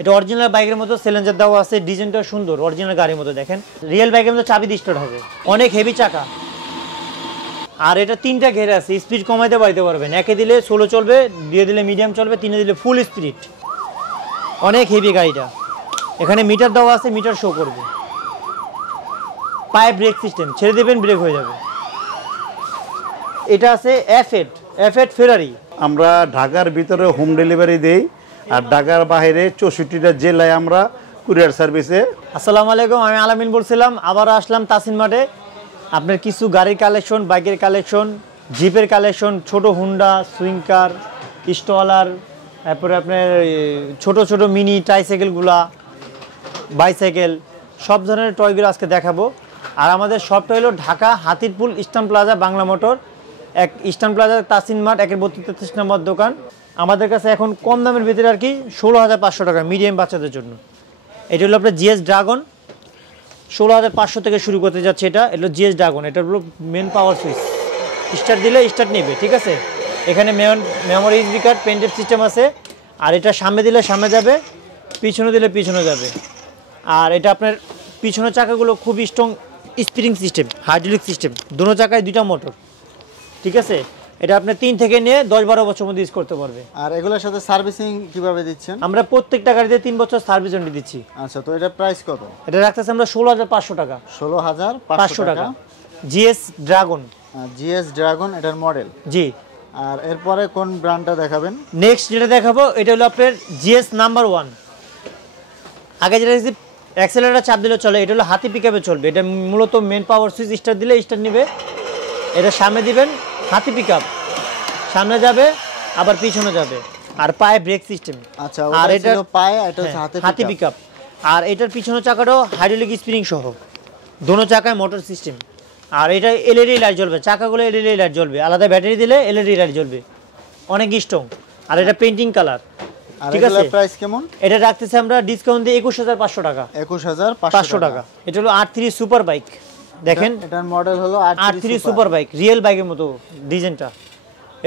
এটা অরিজিনাল বাইকের মতো সিলিন্ডার দেওয়া আছে, ডিজাইনটা সুন্দর, অরিজিনাল গাড়ির মতো দেখেন। রিয়েল বাইকের মতো চাবি দিয়ে স্টার্ট হবে, অনেক হেভি চাকা। আর এটা 3টা গিয়ার আছে, স্পিড কমাইতে বাড়াইতে পারবেন। একে দিলে স্লো চলবে, দিয়ে দিলে মিডিয়াম চলবে, 3-এ দিলে ফুল স্পিড। অনেক হেভি গাড়িটা। এখানে মিটার দেওয়া আছে, মিটার শো করবে। পায়ে ব্রেক সিস্টেম, ছেড়ে দেবেন ব্রেক হয়ে যাবে। এটা আছে F8 ফেরারি। আমরা ঢাকার ভিতরে হোম ডেলিভারি দেই, আর ঢাকার বাইরে 64টা জেলায় আমরা কুরিয়ার সার্ভিসে। আসসালামু আলাইকুম, আমি আলামিন বলছিলাম। আবার আসলাম তাসিন মাঠে। আপনার কিছু গাড়ির কালেকশন, বাইকের কালেকশন, জিপের কালেকশন, ছোট হুন্ডা, সুইংকার, স্টলার, তারপরে আপনার ছোট ছোট মিনি ট্রাইসাইকেলগুলা, বাইসাইকেল, সব ধরনের টয়গুলো আজকে দেখাবো। আর আমাদের শপটা হলো Dhaka Hatirpul Eastern Plaza, Bangla Motor, Eastern Plaza Tasin মাঠ, 32 নম্বর দোকান। আমাদের কাছে এখন কম দামের ভিতরে আর কি 16,500 টাকা মিডিয়াম বাচ্চাদের জন্য। এটা হলো আপনার জিএস ড্রাগন, 16,500 থেকে শুরু করতে যাচ্ছে। এটা জিএস ড্রাগন, এটা হলো মেন পাওয়ার সুইচ, স্টার্ট দিলে স্টার্ট নেবে, ঠিক আছে। এখানে memory SD card, pen drive system আছে। আর এটা সামনে দিলে সামনে যাবে, পিছনে দিলে পিছনে যাবে। আর এটা আপনার পিছনের চাকাগুলো খুব strong spring system, hydraulic system, দুটো চাকায় 2টা মোটর, ঠিক আছে। এটা আপনি 3 থেকে নিয়ে 10-12 বছর মধ্যে ইউজ করতে পারবে। আর এগুলোর সাথে সার্ভিসিং কিভাবে দিচ্ছেন? আমরা প্রত্যেকটা গাড়িতে 3 বছর সার্ভিস ওয়ারেন্টি দিচ্ছি। আচ্ছা, তো এটা প্রাইস কত? এটা রাখতেছি আমরা 16,500 টাকা। 16,500 টাকা। জিএস ড্রাগন, জিএস ড্রাগন এটার মডেল। জি। আর এরপরে কোন ব্র্যান্ডটা দেখাবেন? নেক্সট যেটা দেখাবো এটা হলো আপনার জিএস নাম্বার 1। আগে যেটা দেখছি অ্যাক্সেলারেটর চাপ দিলে চলে, এটা হলো হাতি পিকআপে চলবে। এটা মূলত মেন পাওয়ার সুইচ, স্টার্ট দিলে স্টার্ট নেবে। এটা সামনে দিবেন, হাতি পিকআপ, সামনে যাবে আবার পিছনে যাবে। আর পায়ে ব্রেক সিস্টেম। আচ্ছা, আর এটা পায়ে, এটা হাতি পিকআপ। আর এটার পিছনের চাকাটাও হাইড্রোলিক স্প্রিং সহ, দোনো চাকায় মোটর সিস্টেম। আর এটা এলইডি লাইট জ্বলবে, চাকাগুলো এলইডি লাইট জ্বলবে, আলাদা ব্যাটারি দিলে এলইডি লাইট জ্বলবে, অনেক স্ট্রং। আর এটা পেইন্টিং কালার, ঠিক আছে। প্রাইস কেমন? এটা রাখতেছি আমরা ডিসকাউন্ট দিয়ে 21,500 টাকা। 21,500 টাকা। এটা হলো R3 সুপার বাইক, দেখেন এটার মডেল হলো R3 সুপার বাইক, রিয়েল বাইকের মতো ডিজাইনটা।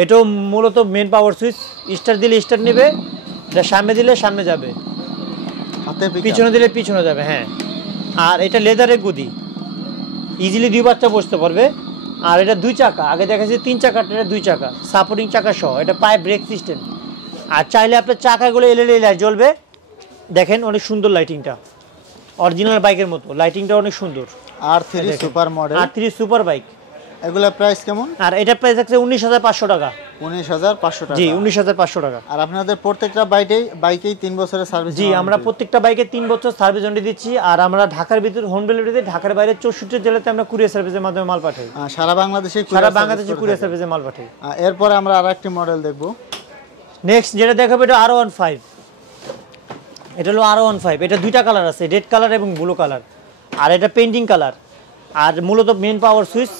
এটাও মূলত মেন পাওয়ার সুইচ, স্টার্ট দিলে স্টার্ট নেবে, এটা সামনে দিলে সামনে যাবে, পিছনে দিলে পিছনে যাবে। হ্যাঁ। আর এটা লেদারের গদি, ইজিলি 2 বাচ্চা বসতে পারবে। আর এটা 2 চাকা, আগে দেখাচ্ছি 3 চাকা, এটা 2 চাকা, সাপোর্টিং চাকা সহ। এটা পায়ে ব্রেক সিস্টেম। আর চাইলে আপনার চাকাগুলো এলইডি লাইট জ্বলবে, দেখেন অনেক সুন্দর লাইটিংটা, অরিজিনাল বাইকের মতো লাইটিংটা অনেক সুন্দর। R3 super model, R3 super bike. এগুলা প্রাইস কেমন? আর এটা প্রাইস আছে 19,500 টাকা। 19,500 টাকা। জি, 19,500 টাকা। আর আপনাদের প্রত্যেকটা বাইকেই 3 বছরের সার্ভিস? জি, আমরা প্রত্যেকটা বাইকে 3 বছর সার্ভিস ওয়ারেন্টি দিচ্ছি। আর আমরা ঢাকার ভিতর হোম ডেলিভারি দিই, ঢাকার বাইরে 64 জেলাতে আমরা কুরিয়ার সার্ভিসের মাধ্যমে মাল পাঠাই। সারা বাংলাদেশে কুরিয়ার সার্ভিসে মাল পাঠাই। এরপরে আমরা আরেকটি মডেল দেখব। নেক্সট যেটা দেখাবো এটা R15। এটা হলো R15। এটা 2টা কালার আছে, রেড কালার এবং ব্লু কালার। আর এটা পেইন্টিং কালার। আর মূলত মেন পাওয়ার সুইচ,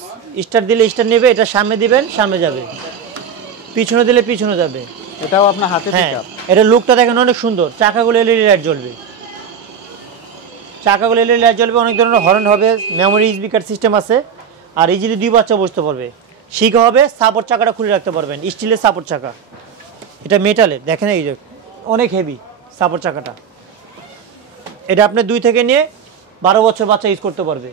স্টার্ট দিলে স্টার্ট নেবে, এটা সামনে দিবেন সামনে যাবে, পিছনে দিলে পিছনে যাবে। এটাও আপনার হাতে পিকআপ। এটা লুকটা দেখেন অনেক সুন্দর, চাকাগুলো এলইডি লাইট জ্বলবে, চাকাগুলো এলইডি লাইট জ্বলবে, অনেক ধরনের হর্ন হবে, মেমোরি এসডি কার্ড সিস্টেম আছে। আর ইজিলি 2 বাচ্চা বসতে পারবে। শিখা হবে, সাপোর্ট চাকাটা খুলে রাখতে পারবেন, স্টিলের সাপোর্ট চাকা। এটা মেটালের, দেখেন এই যে অনেক হেভি সাপোর্ট চাকাটা। এটা আপনি 2 থেকে নিয়ে 12 বছর বাচ্চা ইউজ করতে পারবে।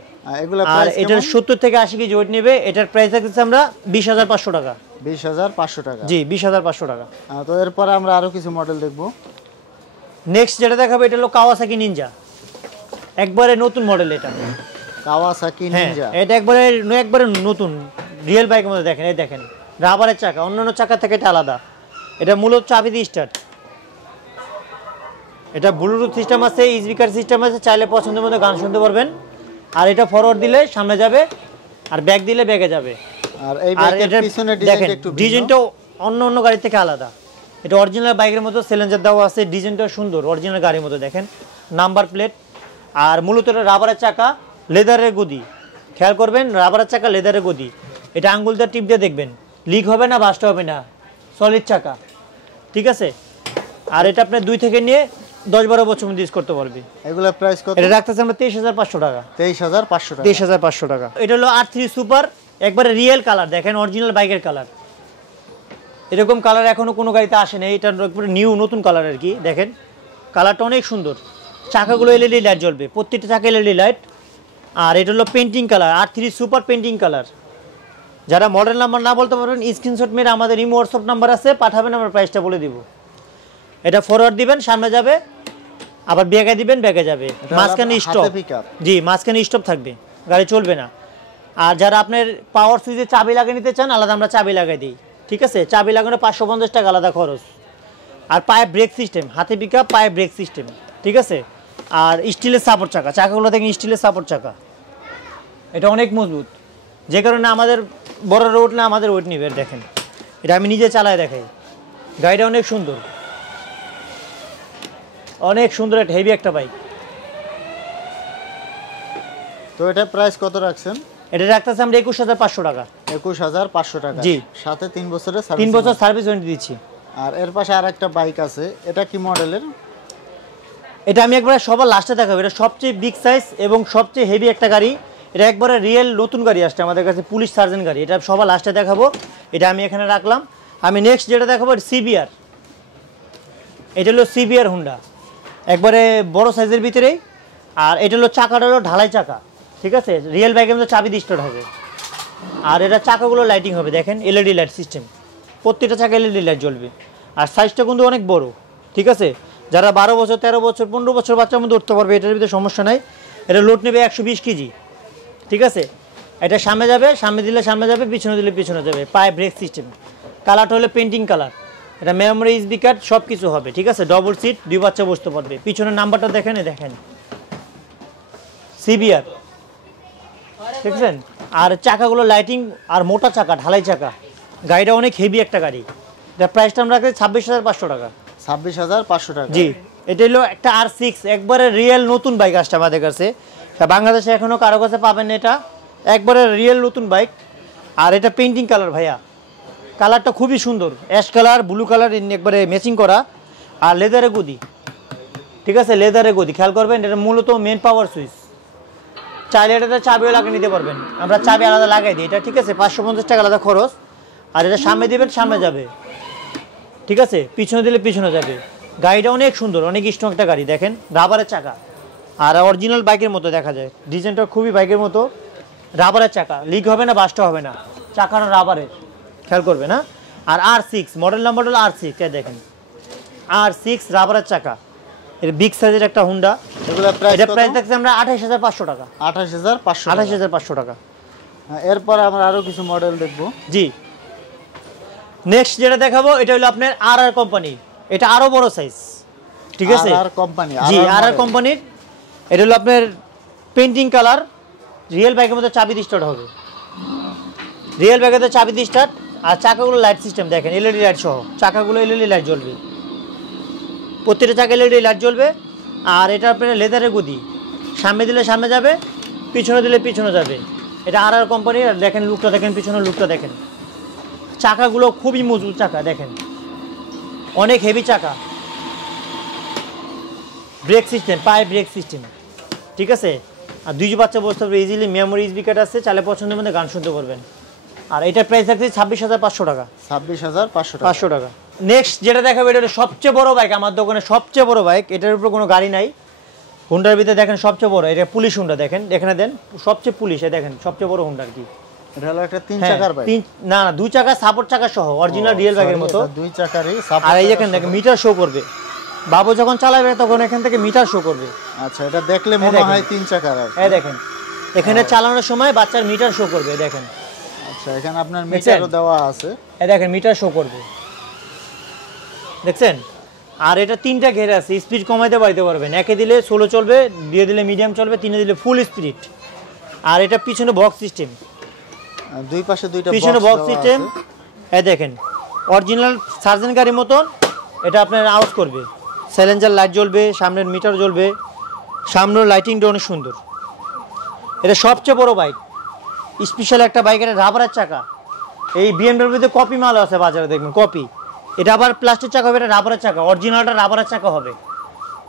আর এটার 70 থেকে 80 কেজি ওয়েট নেবে। এটার প্রাইস রাখতেছি আমরা 20,500 টাকা। 20,500 টাকা। জি, 20,500 টাকা। তো এরপর আমরা আরো কিছু মডেল দেখব। নেক্সট যেটা দেখাবো এটা হলো কাওয়াসাকি নিনজা, একবারে নতুন মডেল। এটা কাওয়াসাকি নিনজা, এটা একবারে নতুন রিয়েল বাইকের মধ্যে। দেখেন এই দেখেন রাবারের চাকা, অন্যান্য চাকা থেকে এটা আলাদা। এটা মূলত চাবি দিয়ে স্টার্ট। এটা ব্লুটুথ সিস্টেম আছে, স্পিকার সিস্টেম আছে, চাইলে পছন্দের মতো গান শুনতে পারবেন। আর এটা ফরওয়ার্ড দিলে সামনে যাবে, আর ব্যাক দিলে ব্যাকে যাবে। আর এই বাইকের পিছনের ডিজাইনটা একটু ভিন্ন, ডিজাইনটা অন্য গাড়ি থেকে আলাদা। এটা অরিজিনাল বাইকের মতো সিলিন্ডার দেওয়া আছে, ডিজাইনটা সুন্দর, অরিজিনাল গাড়ির মতো দেখেন, নাম্বার প্লেট। আর মূলত এটা রাবারের চাকা, লেদারের গদি, খেয়াল করবেন, রাবারের চাকা, লেদারের গদি। এটা আঙ্গুল দিয়ে টিপ দিয়ে দেখবেন, লিক হবে না, বাস্ট হবে না, সলিড চাকা, ঠিক আছে। আর এটা আপনি 2 থেকে নিয়ে 10-12 বছর মধ্যে ইউজ করতে পারবে। এগুলা প্রাইস কত? এটা রাখতেছি আমরা 23,500 টাকা। 23,500 টাকা। 23,500 টাকা। এটা হলো R3 সুপার, একবারে রিয়েল কালার, দেখেন অরিজিনাল বাইকের কালার। এরকম কালার এখনো কোনো গাড়িতে আসে না, এটা একবারে নিউ নতুন কালার আর কি। দেখেন কালারটা অনেক সুন্দর। চাকাগুলো এলইডি লাইট জ্বলবে, প্রত্যেকটা চাকা এলইডি লাইট। আর এটা হলো painting colour, R3 super painting colour. যারা মডেল নাম্বার না বলতে পারবেন স্ক্রিনশট মেরে আমাদের ইমো হোয়াটসঅ্যাপ নাম্বার আছে, পাঠাবেন, আমরা প্রাইসটা বলে দিব। এটা ফরওয়ার্ড দিবেন, সামনে যাবে, আবার ব্যাগে দিবেন, ব্যাগে যাবে। মাঝখানে স্টপ, জি মাঝখানে স্টপ থাকবে, গাড়ি চলবে না। আর যারা আপনার পাওয়ার সুইচে চাবি লাগিয়ে নিতে চান, আলাদা আমরা চাবি লাগাই দিই, ঠিক আছে? চাবি লাগানো 550 টাকা আলাদা খরচ। আর পায়ে ব্রেক সিস্টেম, হাতে পিকআপ, পায়ে ব্রেক সিস্টেম, ঠিক আছে? আর স্টিলের সাপোর্ট চাকা, চাকাগুলো দেখেন স্টিলের সাপোর্ট চাকা, এটা অনেক মজবুত, যে কারণে আমাদের বড় রোড না আমাদের ওয়েট নিবে। দেখেন এটা আমি নিজে চালায় দেখাই, গাড়িটা অনেক সুন্দর, অনেক সুন্দর, একটা হেভি একটা বাইক। তো এটা প্রাইস কত রাখছেন? এটা রাখতেছে আমরা 21,500 টাকা। 21,500 টাকা, জি। সাথে 3 বছরের সার্ভিস, 3 বছর সার্ভিস ওয়ারেন্টি দিচ্ছি। আর এর পাশে আরেকটা বাইক আছে, এটা কি মডেলের? এটা আমি একবার সবার লাস্টে দেখাবো। এটা সবচেয়ে বিগ সাইজ এবং সবচেয়ে হেভি একটা গাড়ি। এটা একবারে রিয়েল নতুন গাড়ি আসছে আমাদের কাছে, পুলিশ সার্জেন্ট গাড়ি। এটা সবার লাস্টে দেখাবো, এটা আমি এখানে রাখলাম। আমি নেক্সট যেটা দেখাবো CBR। এটা হলো CBR হুন্ডা, একবারে বড় সাইজের ভিতরেই। আর এটা হলো চাকাটা হলো ঢালাই চাকা, ঠিক আছে? রিয়েল বাইকের মধ্যে চাবি দিয়ে স্টার্ট হবে। আর এটা চাকাগুলো লাইটিং হবে, দেখেন এলইডি লাইট সিস্টেম, প্রত্যেকটা চাকা এলইডি লাইট জ্বলবে। আর সাইজটা কিন্তু অনেক বড়, ঠিক আছে? যারা 12 বছর, 13 বছর, 15 বছর বাচ্চার মধ্যে উঠতে পারবে, এটার ভিতরে সমস্যা নাই। এটা লোড নেবে 120 কেজি, ঠিক আছে? এটা সামনে যাবে, সামনে দিলে সামনে যাবে, পিছনে দিলে পিছনে যাবে। পায়ে ব্রেক সিস্টেম, কালারটা হলো পেন্টিং কালার। এটা মেমোরি এসডি কার্ড সব কিছু হবে, ঠিক আছে? ডবল সিট, 2 বাচ্চা বসতে পারবে। পিছনের নাম্বারটা দেখেন, দেখেন CBR, দেখছেন? আর চাকাগুলো লাইটিং, আর মোটা চাকা, ঢালাই চাকা। গাড়িটা অনেক হেভি একটা গাড়ি। এটা প্রাইসটা আমরা রাখছি 26,500 টাকা। 26,500 টাকা, জি। এটা হলো একটা R6, একবারে রিয়েল নতুন বাইক আসছে আমাদের কাছে। বাংলাদেশে এখনো কারো কাছে পাবেন না, এটা একবারে রিয়েল নতুন বাইক। আর এটা পেন্টিং কালার ভাইয়া, কালারটা খুবই সুন্দর, অ্যাশ কালার, ব্লু কালার একবারে ম্যাচিং করা। আর লেদারে গদি, ঠিক আছে? লেদারে গদি, খেয়াল করবেন। এটা মূলত মেন পাওয়ার সুইচ, চাইলে এটাতে চাবিও লাগিয়ে নিতে পারবেন, আমরা চাবি আলাদা লাগাই দিই এটা, ঠিক আছে? 550 টাকা আলাদা খরচ। আর এটা সামনে দিবেন, সামনে যাবে, ঠিক আছে? পিছনে দিলে পিছনে যাবে। গাড়িটা অনেক সুন্দর, অনেক স্ট্রং একটা গাড়ি। দেখেন রাবারের চাকা, আর অরিজিনাল বাইকের মতো দেখা যায়, ডিজাইনটা খুবই বাইকের মতো। রাবারের চাকা, লিক হবে না, বাস্ট হবে না, চাকাটা রাবারের, খেয়াল করবে না। আর R6 মডেল নাম্বার হলো R6, দেখেন R6 রাবারের চাকা। এর বিগ সাইজের একটা হুন্ডা। এগুলা প্রাইস দেখছি আমরা 28,500 টাকা। 28,500 টাকা। এরপর আমরা আরো কিছু মডেল দেখব। জি। নেক্সট যেটা দেখাবো, এটা হলো আপনার RR কোম্পানি। এটা আরো বড় সাইজ, ঠিক আছে? RR কোম্পানি, জি RR কোম্পানির। এটা হলো আপনার পেন্টিং কালার, রিয়েল বাইকের মধ্যে চাবি দিয়ে স্টার্ট হবে, রিয়েল বাইকের মধ্যে চাবি দিয়ে স্টার্ট। আর চাকাগুলো লাইট সিস্টেম, দেখেন এলইডি লাইট সহ, চাকাগুলো এলইডি লাইট জ্বলবে, প্রত্যেকটা চাকা এলইডি লাইট জ্বলবে। আর এটা আপনার লেদারের গদি, সামনে দিলে সামনে যাবে, পিছনে দিলে পিছনে যাবে। এটা RR কোম্পানির। আর দেখেন লুকটা, দেখেন পিছনের লুকটা দেখেন, চাকাগুলো খুবই মজবুত চাকা, দেখেন অনেক হেভি চাকা। ব্রেক সিস্টেম, পায়ে ব্রেক সিস্টেম, ঠিক আছে? আর 2 বাচ্চা বসতে পারবে ইজিলি, মেমোরি এসডি কার্ড আছে, চাইলে পছন্দের মধ্যে গান শুনতে পারবেন। আর এটার প্রাইস থাকছে 26,500 টাকা। 26,500 টাকা। নেক্সট যেটা দেখাবো, এটা সবচেয়ে বড় বাইক আমার দোকানে, সবচেয়ে বড় বাইক। এটার উপর কোনো গাড়ি নাই, হুন্ডার ভিতরে দেখেন সবচেয়ে বড়। এটা পুলিশ হুন্ডা, দেখেন এখানে দেন, সবচেয়ে পুলিশ, দেখেন সবচেয়ে বড় হুন্ডা আর কি। এটা হলো একটা 3 চাকার বাইক, না 2 চাকা সাপোর্ট চাকা সহ, অরিজিনাল রিয়েল বাইকের মতো 2 চাকারই সাপোর্ট। আর এই দেখেন, দেখেন মিটার শো করবে, বাবু যখন চালাবে তখন এখান থেকে মিটার শো করবে। আচ্ছা, এটা দেখলে মনে হয় 3 চাকার। এই দেখেন, এখানে চালানোর সময় বাচ্চার মিটার শো করবে, দেখেন। আচ্ছা, এখানে আপনার মিটারও দেওয়া আছে, এই দেখেন মিটার শো করবে, দেখছেন? আর এটা 3টা ঘের আছে, স্পিড কমাইতে বাড়াইতে পারবেন। একে দিলে স্লো চলবে, দিয়ে দিলে মিডিয়াম চলবে, 3 দিলে ফুল স্পিড। আর এটা পিছনে বক্স সিস্টেম, দুই পাশে দুইটা পিছনে বক্স সিস্টেম। এই দেখেন অরিজিনাল সার্জেন্ট গাড়ির মতন এটা আপনার আউট করবে, সাইলেন্সার লাইট জ্বলবে, সামনের মিটার জ্বলবে, সামনের লাইটিংটা অনেক সুন্দর। এটা সবচেয়ে বড় বাইক, স্পেশাল একটা বাইক। এটা রাবারের চাকা, এই বিএমডব্লিউতে কপি মাল আছে বাজারে, দেখবেন কপি। এটা আবার প্লাস্টিক চাকা হবে, এটা রাবারের চাকা, অরিজিনালটা রাবারের চাকা হবে,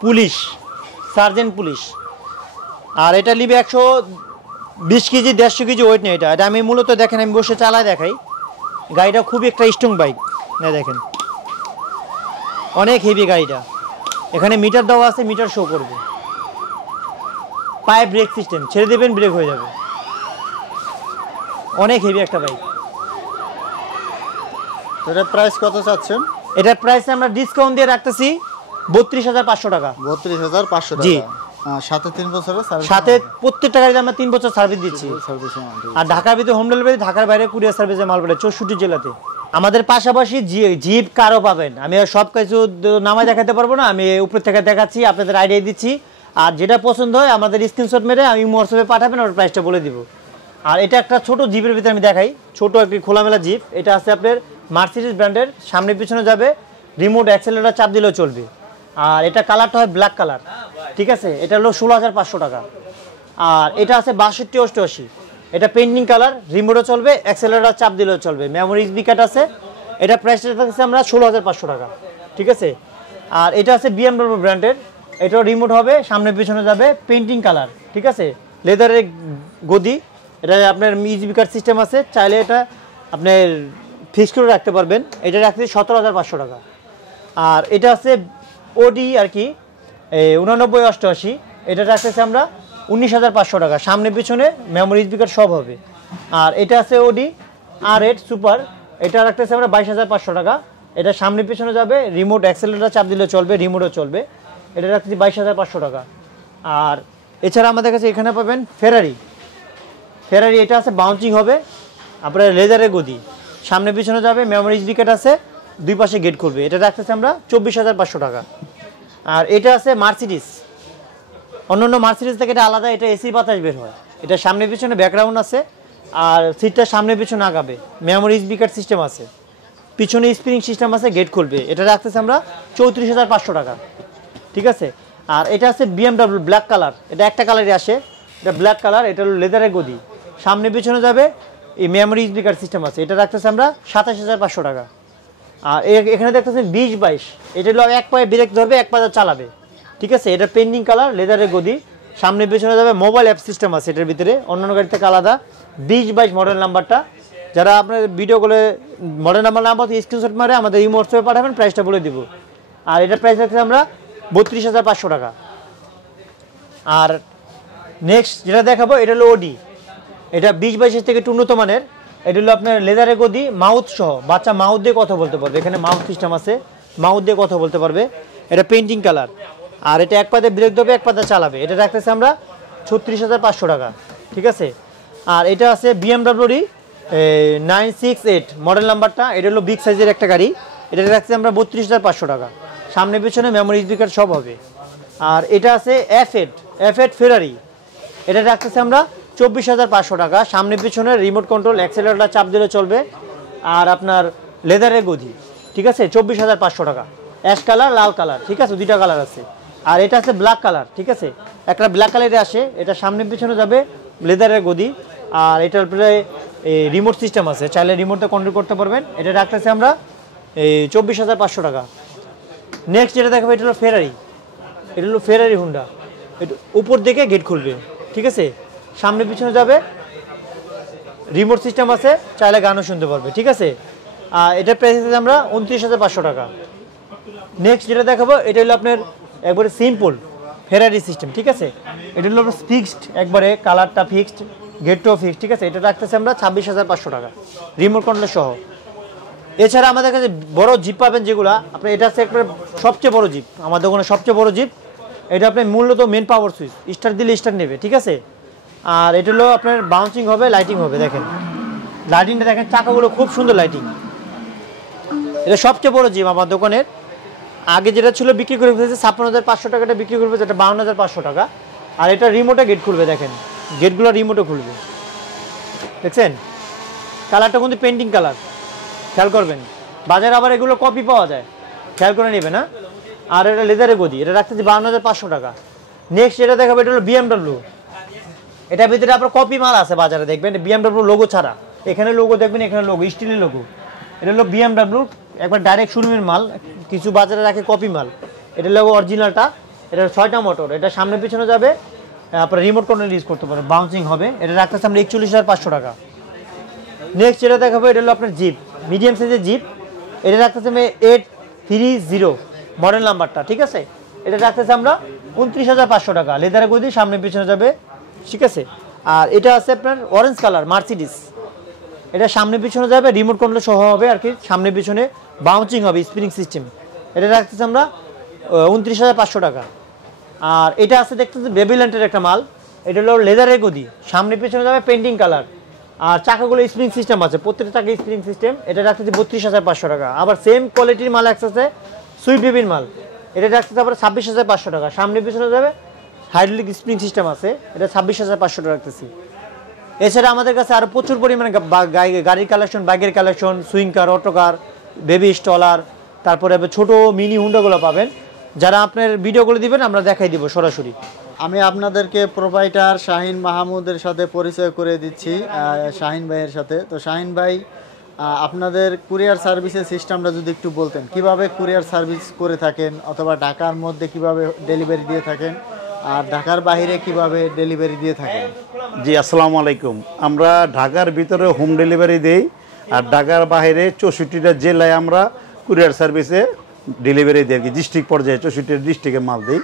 পুলিশ সার্জেন্ট পুলিশ। আর এটা নিবে 120 কেজি, 150 কেজি ওয়েট নেই। এটা আমি মূলত দেখেন, আমি বসে চালাই দেখাই, গাড়িটা খুবই একটা স্ট্রং বাইক। না দেখেন অনেক হেভি গাড়িটা। এখানে মিটার দেওয়া আছে, মিটার শো করবে। পায়ে ব্রেক সিস্টেম, ছেড়ে দেবেন ব্রেক হয়ে যাবে। অনেক হেভি একটা বাইক। এটার প্রাইস কত চাচ্ছেন? এটার প্রাইস আমরা ডিসকাউন্ট দিয়ে রাখতেছি 32,500 টাকা। 32,500 জি। টাকা। সাথে 3 বছরের সার্ভিস। সাথে প্রত্যেকটা গাড়িতে আমরা 3 বছর সার্ভিস দিচ্ছি। সার্ভিস। আর ঢাকার ভিতরে হোম ডেলিভারি, ঢাকার বাইরে কুরিয়ার সার্ভিসে মাল পড়ে 64 জেলাতে। আমাদের পাশাপাশি জিপ কারও পাবেন। আমি আর সব কিছু নামায় দেখাতে পারবো না, আমি উপর থেকে দেখাচ্ছি, আপনাদের আইডিয়া দিচ্ছি। আর যেটা পছন্দ হয় আমাদের স্ক্রিনশট মেরে আমি হোয়াটসঅ্যাপে পাঠাবেন, ওর প্রাইসটা বলে দিব। আর এটা একটা ছোট জিপের ভিতরে আমি দেখাই, ছোট একটি খোলামেলা জিপ। এটা আছে আপনার মার্সিডিজ ব্র্যান্ডের, সামনে পিছনে যাবে, রিমোট অ্যাক্সেলারেটর চাপ দিলেও চলবে। আর এটা কালারটা হয় ব্ল্যাক কালার, ঠিক আছে। এটা হলো 16,500 টাকা। আর এটা আছে 62 88, এটা পেন্টিং কালার, রিমোটও চলবে, অ্যাক্সেলারেটর চাপ দিলেও চলবে, মেমোরি এসডি কার্ড আছে। এটা প্রাইসটা থাকছে আমরা 16,500 টাকা, ঠিক আছে। আর এটা আছে BMW ব্র্যান্ডের, এটাও রিমোট হবে, সামনে পিছনে যাবে, পেন্টিং কালার, ঠিক আছে, লেদারের গদি। এটা আপনার ইসডি কার্ড সিস্টেম আছে, চাইলে এটা আপনার ফিক্স করে রাখতে পারবেন। এটা রাখতে 17,500 টাকা। আর এটা আছে ওডি আর কি 89 88, এটা রাখতেছি আমরা 19,500 টাকা, সামনে পিছনে মেমোরি স্পিকার সব হবে। আর এটা আছে ওডি R8 সুপার, এটা রাখতেছি আমরা 22,500 টাকা। এটা সামনে পিছনে যাবে, রিমোট অ্যাক্সেলারেটর চাপ দিলে চলবে, রিমোটও চলবে, এটা রাখতেছি 22,500 টাকা। আর এছাড়া আমাদের কাছে এখানে পাবেন ফেরারি। এটা আছে বাউন্সিং হবে, আপনার লেদারের গদি, সামনে পিছনে যাবে, মেমোরি স্পিকার আছে, দুই পাশে গেট করবে, এটা রাখতেছি আমরা 24,500 টাকা। আর এটা আছে মার্সিডিজ, অন্যান্য মার্সিডিজ থেকে এটা আলাদা, এটা এসি বাতাস বের হয়, এটা সামনে পিছনে ব্যাকগ্রাউন্ড আছে, আর সিটটা সামনে পিছনে আগাবে, মেমোরি স্পিকার সিস্টেম আছে, পিছনে স্প্রিং সিস্টেম আছে, গেট খুলবে, এটা রাখতেছি আমরা 34,500 টাকা, ঠিক আছে। আর এটা আছে BMW ব্ল্যাক কালার, এটা একটা কালারই আসে, এটা ব্ল্যাক কালার, এটা হলো লেদারের গদি, সামনে পিছনে যাবে, এই মেমোরি স্পিকার সিস্টেম আছে, এটা রাখতেছি আমরা 27,500 টাকা। আর এখানে দেখতেছেন 20-22, এটা হলো এক পায়ে ব্রেক ধরবে, এক পায়ে চালাবে, ঠিক আছে। এটা পেন্ডিং কালার, লেদারের গদি, সামনে পিছনে যাবে, মোবাইল অ্যাপ সিস্টেম আছে এটার ভিতরে, অন্যান্য গাড়ি থেকে আলাদা। 20-22 মডেল নাম্বারটা, যারা আপনার ভিডিও করে মডেল নাম্বার স্ক্রিনশট মারে আমাদের এই হোয়াটসঅ্যাপে পাঠাবেন, প্রাইসটা বলে দিব। আর এটার প্রাইস রাখছি আমরা 32,500 টাকা। আর নেক্সট যেটা দেখাবো এটা হলো ওডি, এটা 20-22 থেকে একটু উন্নত মানের, এটা হলো আপনার লেদারের গদি, মাউথ সহ, বাচ্চা মাউথ দিয়ে কথা বলতে পারবে, এখানে মাউথ সিস্টেম আছে, মাউথ দিয়ে কথা বলতে পারবে, এটা পেন্টিং কালার। আর এটা এক পাতে ব্রেক দেবে, এক পাতে চালাবে, এটা রাখতেছে আমরা 36,500 টাকা, ঠিক আছে। আর এটা আছে BMW 968 মডেল নাম্বারটা, এটা হলো বিগ সাইজের একটা গাড়ি, এটা রাখছি আমরা 32,500 টাকা, সামনে পিছনে মেমোরি স্পিকার সব হবে। আর এটা আছে F8 ফেরারি, এটা রাখতেছি আমরা 24,500 টাকা, সামনে পিছনে রিমোট কন্ট্রোল, অ্যাক্সেলারেটর চাপ দিলে চলবে, আর আপনার লেদারের গদি, ঠিক আছে, 24,500 টাকা। অ্যাশ কালার, লাল কালার, ঠিক আছে, দুইটা কালার আছে। আর এটা আছে ব্ল্যাক কালার, ঠিক আছে, একটা ব্ল্যাক কালারে আসে, এটা সামনে পিছনে যাবে, লেদারের গদি, আর এটার উপরে রিমোট সিস্টেম আছে, চাইলে রিমোটটা কন্ট্রোল করতে পারবেন, এটা রাখতেছি আমরা 24,500 টাকা। নেক্সট যেটা দেখাবো এটা হলো ফেরারি, এটা হলো ফেরারি হুন্ডা, এটা উপর দিকে গেট খুলবে, ঠিক আছে, সামনে পিছনে যাবে, রিমোট সিস্টেম আছে, চাইলে গানও শুনতে পারবে, ঠিক আছে। আর এটার প্রাইস আছে আমরা 29,500 টাকা। নেক্সট যেটা দেখাবো এটা হলো আপনার একবারে সিম্পল ফেরারি সিস্টেম, ঠিক আছে, এটা হলো ফিক্সড, একবারে কালারটা ফিক্সড, গেটটাও ফিক্সড, ঠিক আছে, এটা রাখতেছি আমরা 26,500 টাকা, রিমোট কন্ট্রোল সহ। এছাড়া আমাদের কাছে বড় জিপ পাবেন যেগুলো আপনার, এটা হচ্ছে একবারে সবচেয়ে বড় জিপ, আমাদের ওখানে সবচেয়ে বড় জিপ, এটা আপনার মূলত মেন পাওয়ার সুইচ, স্টার্ট দিলে স্টার্ট নেবে, ঠিক আছে। আর এটা হলো আপনার বাউন্সিং হবে, লাইটিং হবে, দেখেন লাইটিংটা দেখেন, চাকাগুলো খুব সুন্দর লাইটিং, এটা সবচেয়ে বড় জিপ আমার দোকানের। আগে যেটা ছিল বিক্রি করে ফেলেছে 56,500 টাকাটা বিক্রি করবে, যেটা 52,500 টাকা। আর এটা রিমোটে গেট খুলবে, দেখেন গেটগুলো রিমোটে খুলবে, দেখছেন কালারটা কিন্তু পেন্টিং কালার, খেয়াল করবেন, বাজারে আবার এগুলো কপি পাওয়া যায়, খেয়াল করে নেবে না। আর এটা লেদারের গদি, এটা রাখতেছি 52,500 টাকা। নেক্সট যেটা দেখাবো এটা হলো BMW, এটার ভিতরে আপনার কপি মাল আছে বাজারে, দেখবেন BMW লোগো ছাড়া, এখানে লোগো দেখবেন, এখানে লোগো স্টিলের লোগো, এটা হলো BMW একবার ডাইরেক্ট শোরুমের মাল, কিছু বাজারে রাখে কপি মাল, এটা হলো অরিজিনালটা, এটা 6টা মোটর, এটা সামনে পিছনে যাবে, আপনার রিমোট কন্ট্রোল ইউজ করতে পারে, বাউন্সিং হবে, এটা রাখতেছি আমরা 41,500 টাকা। নেক্সট যেটা দেখাবো এটা হলো আপনার জিপ, মিডিয়াম সাইজের জিপ, এটা রাখতেছি আমি 830 মডেল নাম্বারটা, ঠিক আছে, এটা রাখতেছি আমরা 29,500 টাকা। লেদারের গদি, সামনে পিছনে যাবে, ঠিক আছে। আর এটা আছে আপনার অরেঞ্জ কালার মার্সিডিস, এটা সামনে পিছনে যাবে, রিমোট কন্ট্রোল সহ হবে আর কি, সামনে পিছনে বাউন্সিং হবে, স্প্রিং সিস্টেম। এটা রাখতেছি আমরা 29,500 টাকা। আর এটা আছে দেখতেছি বেবিল্যান্ডের একটা মাল, এটা হলো লেদারের গদি, সামনে পিছনে যাবে পেন্টিং কালার, আর চাকাগুলো স্প্রিং সিস্টেম আছে, প্রত্যেকটা চাকা স্প্রিং সিস্টেম। এটা রাখতেছি 32,500 টাকা। আবার সেম কোয়ালিটির মাল আছে সুইট বেবির মাল, এটা রাখতেছি আবার 26,500 টাকা। সামনে পিছনে যাবে, হাইড্রোলিক স্প্রিং সিস্টেম আছে, এটা 26,500 টাকা রাখতেছি। এছাড়া আমাদের কাছে আরও প্রচুর পরিমাণে গাড়ির কালেকশন, বাইকের কালেকশন, সুইং কার, অটো কার, বেবি স্টলার, তারপরে ছোট মিনি হুন্ডাগুলো পাবেন। যারা আপনার ভিডিওগুলো দিবেন আমরা দেখাই দিব সরাসরি। আমি আপনাদেরকে প্রোভাইডার শাহিন মাহমুদের সাথে পরিচয় করে দিচ্ছি, শাহিন ভাইয়ের সাথে। তো শাহিন ভাই, আপনাদের কুরিয়ার সার্ভিসের সিস্টেমটা যদি একটু বলতেন, কিভাবে কুরিয়ার সার্ভিস করে থাকেন, অথবা ঢাকার মধ্যে কিভাবে ডেলিভারি দিয়ে থাকেন, আর ঢাকার বাইরে কিভাবে ডেলিভারি দিয়ে থাকেন? জি, আসসালামু আলাইকুম। আমরা ঢাকার ভিতরে হোম ডেলিভারি দেই, আর ঢাকার বাইরে 64টা জেলায় আমরা কুরিয়ার সার্ভিসে ডেলিভারি দিই আর কি। ডিস্ট্রিক্ট পর্যায়ে 64টা ডিস্ট্রিক্টে মাল দিই।